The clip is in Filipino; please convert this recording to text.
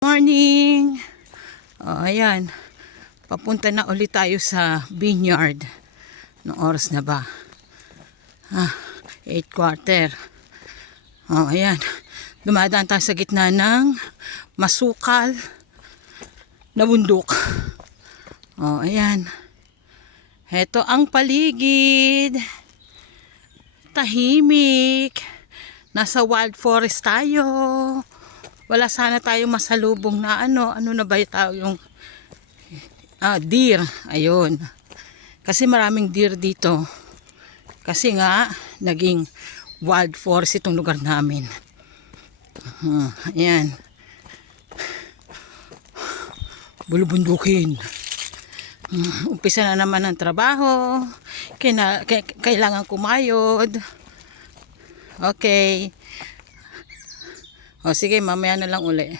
Morning! Ayan. Papunta na ulit tayo sa vineyard. Anong oras na ba? 8:15. Ayan. Dumadaan tayo sa gitna ng masukal na bundok. Ayan. Heto ang paligid. Tahimik. Nasa wild forest tayo. Wala sana tayong masalubong na ano na ba yung deer. Ayun. Kasi maraming deer dito. Kasi nga naging wild forest itong lugar namin. Ayan. Bulubundukin. Umpisa na naman ang trabaho. Kailangan kumayod. Okay. Sige, mamaya na lang uli.